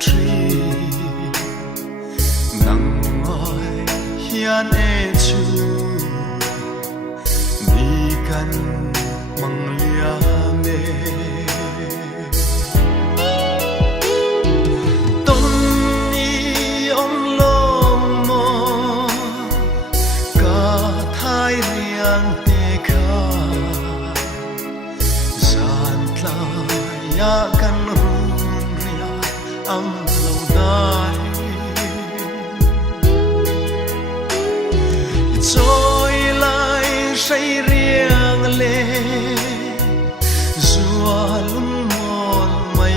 tree nang ngồi hian e chu đi kan mang lia me ton ni om lom mo ka thai riang te kha zan tla ya kan âm lâu nay trôi lại say riêng lên rùa lung mòn mây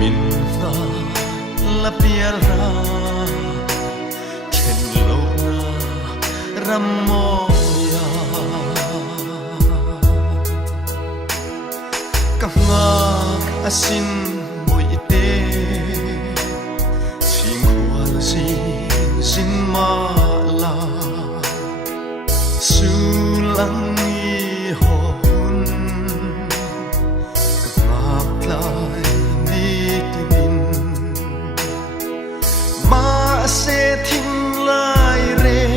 mình ta là bia ra trên lâu na ram moya cặp ngạc asin mùi tê xin khoa xin ma la su lăng y hồn cặp ngạc lại đi tìm ma sẽ thinh lại rê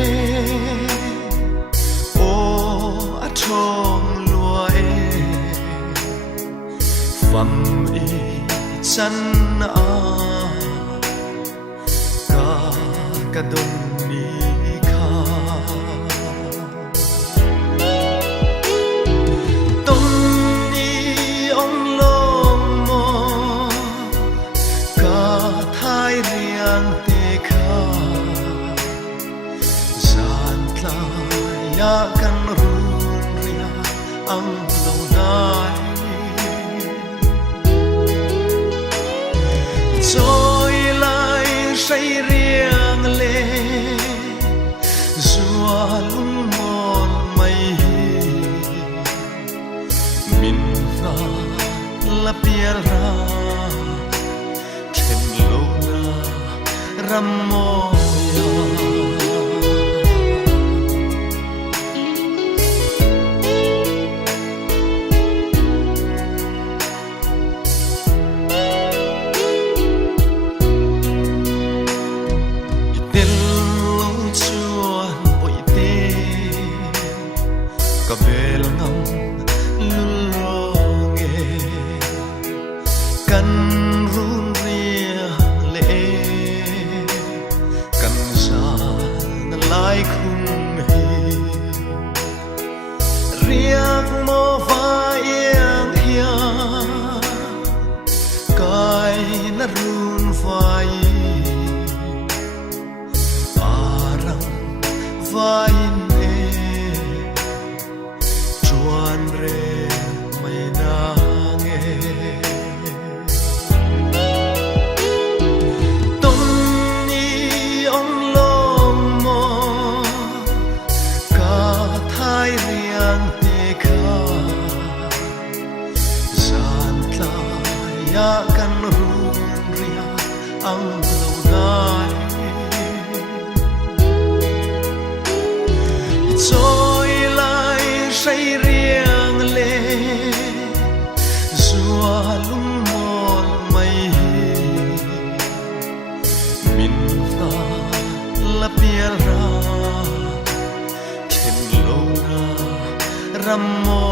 ô a trông lùa e phẩm y chân a ka don ni kha ton ni om lom mo ka thai riang te kha zan tla ya kan run ria ang lo nai trôi lại say riêng lên rùa lung mòn mây mình ta là bia ra trên lâu na ram moya ka bel ngam lulong e kan run ria le kan sa na lai khum he riak mo vai yang hia kai na run vai arang vai re mai na nge ton ni om lom mo ka thai riang te kha zan tla ya kan run ria ang lo nai trôi lại say riêng lên rùa lung mòn mây mình ta là bia ra trên lâu na ram mo